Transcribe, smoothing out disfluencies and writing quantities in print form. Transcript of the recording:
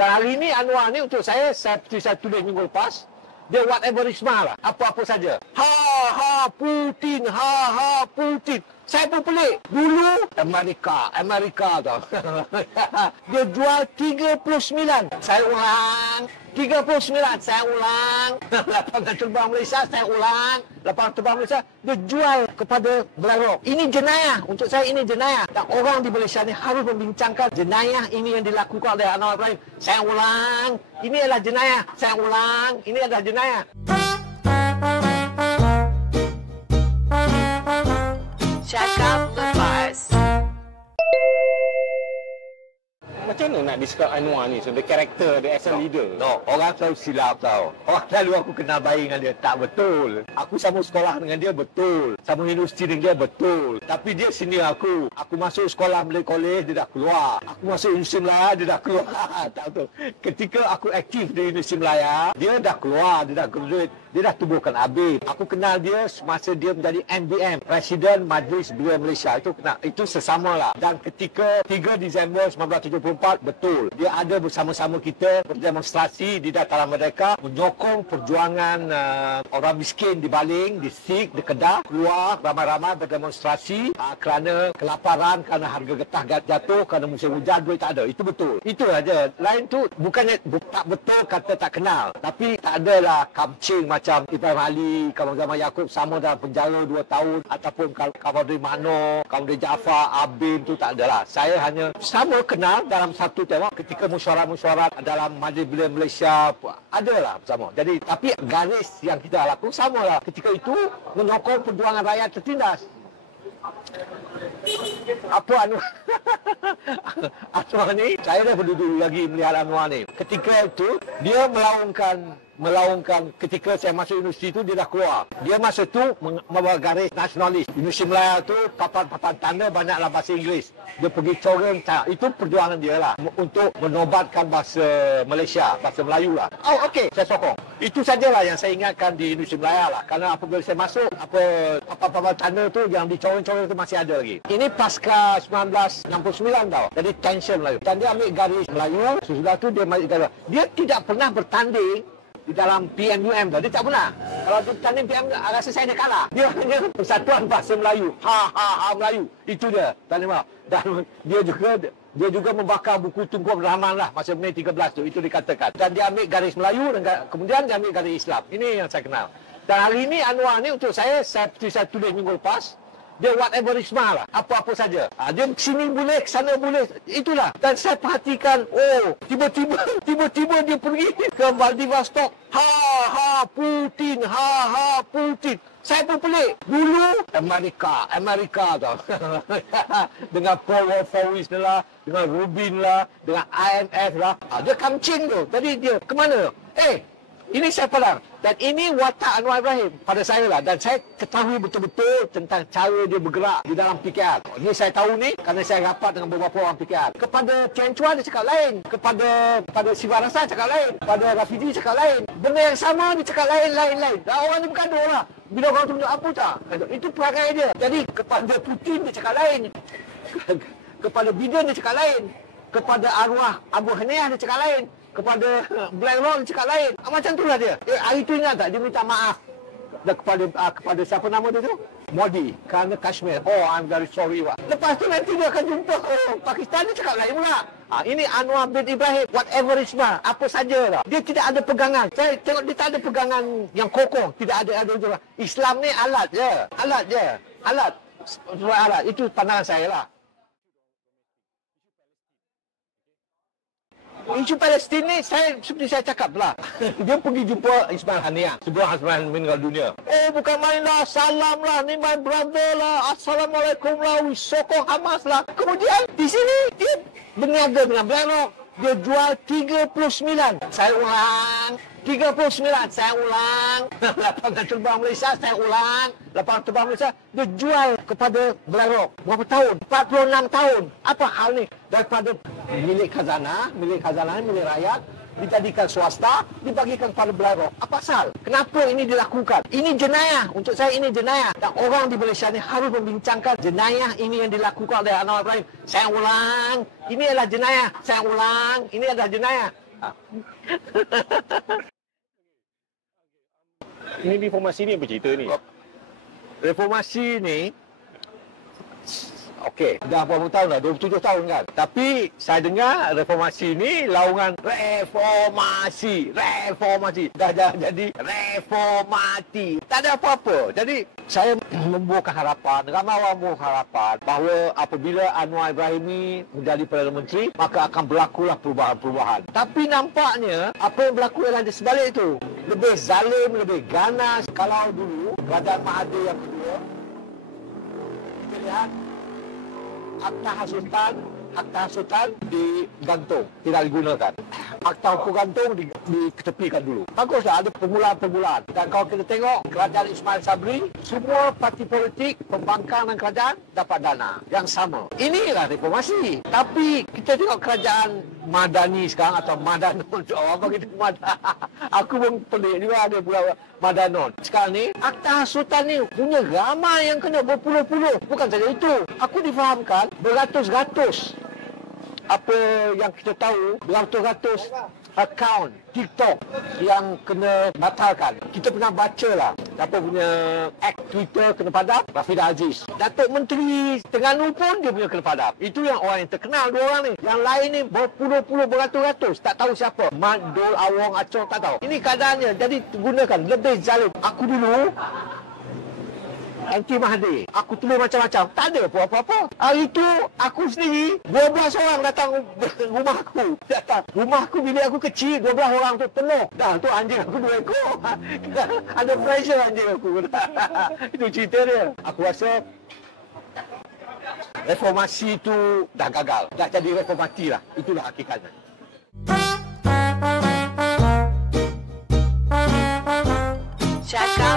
Dan hari ini Anwar ni untuk saya seperti saya tulis minggu lepas, dia whatever Risma lah, apa-apa saja. Putin, Putin. Saya pun pelik. Dulu Amerika tau. Dia jual 39. Saya ulang. 39. Saya ulang. Lapangan terbang Malaysia, saya ulang. Lapangan terbang Malaysia, dia jual kepada BlackRock. Ini jenayah. Untuk saya ini jenayah. Dan orang di Malaysia ni harus membincangkan jenayah ini yang dilakukan oleh Anwar Ibrahim. Saya ulang. Ini adalah jenayah. Saya ulang. Ini adalah jenayah. Cakap lepas. Macam mana nak describe Anwar ni sebagai karakter dia as a leader? No, orang selalu silap tau. Orang selalu aku kenal baik dengan dia. Tak betul. Aku sama sekolah dengan dia, betul. Sama universiti dengan dia, betul. Tapi dia senior aku. Aku masuk sekolah Malay College, dia dah keluar. Aku masuk Universiti Melaya, dia dah keluar. Tak betul. Ketika aku aktif di Universiti Melaya, dia dah keluar, dia dah graduate. Dia dah tubuhkan ABID. Aku kenal dia semasa dia menjadi MBM, Presiden Majlis Belia Malaysia. Itu sesama lah. Dan ketika 3 Disember 1974, betul. Dia ada bersama-sama kita berdemonstrasi di dataran Merdeka, menyokong perjuangan orang miskin di Baling, di Sik, di Kedah, keluar ramai-ramai berdemonstrasi kerana kelaparan, kerana harga getah jatuh, kerana musim hujan, duit tak ada. Itu betul. Itu aja. Lain tu bukannya tak betul kata tak kenal. Tapi tak adalah kamcing macam Ibrahim Ali, Kamal Zaman Yaakob sama dalam penjara 2 tahun, ataupun Kamal Mano, Kamal Jaafar, Abin tu tak adalah. Saya hanya sama kenal dalam satu tema ketika mesyuarat-mesyuarat dalam Majlis Belia Malaysia adalah bersama. Jadi tapi garis yang kita lakukan samalah. Ketika itu menyokong perjuangan rakyat tertindas. Apa Anwar? Anwar ni, saya dah berduduk lagi melihat Anwar ni. Ketika itu dia melaungkan ketika saya masuk universiti itu dia dah keluar. Dia masa tu membawa garis nasionalis. Universiti Melaya tu papan-papan tanda banyaklah bahasa Inggeris. Dia pergi coreng, itu perjuangan dia lah untuk menobatkan bahasa Malaysia, bahasa Melayu lah. Oh okey, saya sokong. Itu sajalah yang saya ingatkan di Universiti Melaya lah. Kerana apabila saya masuk, papan-papan tanda tu yang dicoreng-coreng tu masih ada lagi. Ini pasca 1969 tau. Jadi tension Melayu. Dan dia ambil garis Melayu, sesudah tu dia ambil garis. Dia tidak pernah bertanding di dalam PMUM tu. Dia tak pernah. Kalau dia bertanding PMUM, rasa saya dia kalah. Dia hanya Persatuan Bahasa Melayu. Melayu. Itu dia. Dan dia juga membakar buku Tunku Abdul Rahman lah masa Mei 13 tu. Itu dikatakan. Dan dia ambil garis Melayu dan kemudian dia ambil garis Islam. Ini yang saya kenal. Dan hari ini Anwar ni untuk saya seperti saya tulis minggu lepas, dia whatever Risma lah, apa-apa saja. Dia sini boleh, sana boleh, itulah. Dan saya perhatikan, tiba-tiba dia pergi ke Vladivostok. Putin, Putin. Saya pun pelik. Dulu Amerika tau. Dengan Paul Wolfowitz lah, dengan Rubin lah, dengan IMF lah. Dia kamcing tu. Jadi dia ke mana? Ini saya pandang. Dan ini watak Anwar Ibrahim pada saya lah. Dan saya ketahui betul-betul tentang cara dia bergerak di dalam PKR. Ini saya tahu ni kerana saya rapat dengan beberapa orang PKR. Kepada Tian Chua dia cakap lain. Kepada Siva Rasa cakap lain. Kepada Rafidi cakap lain. Benda yang sama dia cakap lain. Dan orang ni bergaduh lah. Bila orang tunjuk apa tak? Itu perangai dia. Jadi kepada Putin dia cakap lain. Kepada Biden dia cakap lain. Kepada arwah Abu Haniah dia cakap lain. Kepada BlackRock dia cakap lain. Macam itulah dia. Hari tu ingat tak? Dia minta maaf kepada siapa nama dia tu? Modi. Kerana Kashmir. I'm very sorry. Lepas tu nanti dia akan jumpa Pakistan, dia cakap lain pula. Ini Anwar bin Ibrahim. Whatever Risma. Apa sajalah. Dia tidak ada pegangan. Saya tengok dia tak ada pegangan yang kokoh. Tidak ada. Islam ni alat je. Alat. Itu pandangan saya lah. Isu Palestin ni, seperti saya cakap lah. Dia pergi jumpa Ismail Haniyah sebelum Ismail meninggal dunia. Bukan main lah, salam lah, ni my brother lah, assalamualaikum lah, we sokong Hamas lah. Kemudian di sini dia berniaga dengan BlackRock. Dia jual 39. Saya ulang. 39. Saya ulang. Lapangan terbang Malaysia, saya ulang. Lapangan terbang Malaysia, dia jual kepada BlackRock. Berapa tahun? 46 tahun. Apa hal ni? Daripada milik khazanah, milik rakyat, dijadikan swasta, dibagikan kepada BlackRock. Apa asal? Kenapa ini dilakukan? Ini jenayah. Untuk saya ini jenayah. Dan orang di Malaysia ni harus membincangkan jenayah ini yang dilakukan oleh Anwar Ibrahim. Saya ulang. Ini adalah jenayah. Saya ulang. Ini adalah jenayah. Ini reformasi ni apa cerita ni? Reformasi ni, okey, dah berapa tahun dah? 27 tahun kan? Tapi saya dengar reformasi ni laungan reformasi. Dah jadi reformati. Tak ada apa-apa. Jadi saya membuahkan harapan, ramai orang membuahkan harapan bahawa apabila Anwar Ibrahim ni menjadi Perdana Menteri, maka akan berlakulah perubahan-perubahan. Tapi nampaknya apa yang berlaku adalah di sebalik itu. Lebih zalim, lebih ganas. Kalau dulu kerajaan Mahathir yang kedua, kita lihat Akta hasutan digantung, tidak digunakan. Akta hukum gantung diketepikan dulu. Baguslah ada permulaan-permulaan. Dan kalau kita tengok kerajaan Ismail Sabri, semua parti politik, pembangkang dan kerajaan dapat dana yang sama. Inilah reformasi. Tapi kita tengok kerajaan Madani sekarang atau Madanon. Orang bagi Madanon. Aku pun pelik juga ada pula Madanon. Sekarang ni, akta hasutan ni punya ramai yang kena berpuluh-puluh. Bukan saja itu. Aku difahamkan beratus-ratus. Apa yang kita tahu, beratus-ratus akaun TikTok yang kena batalkan. Kita pernah baca lah apa punya act Twitter kena padam, Rafidah Aziz. Datuk Menteri Terengganu pun dia punya kena padam. Itu yang orang yang terkenal, dua orang ni. Yang lain ni berpuluh-puluh, beratus-ratus. Tak tahu siapa. Mat, Dol, Awang, Acong, tak tahu. Ini keadaannya. Jadi gunakan lebih zalim. Aku dulu anti Mahathir. Aku tulis macam-macam. Tak ada apa-apa. Hari itu, aku sendiri, 12 orang datang rumah aku. Rumah aku, bilik aku kecil, 12 orang tu penuh. Dah, tu anjing aku 2 ekor. Ada pressure anjing aku. Itu cerita dia. Aku rasa reformasi itu dah gagal. Dah jadi reformati lah. Itulah hakikatnya. Cakap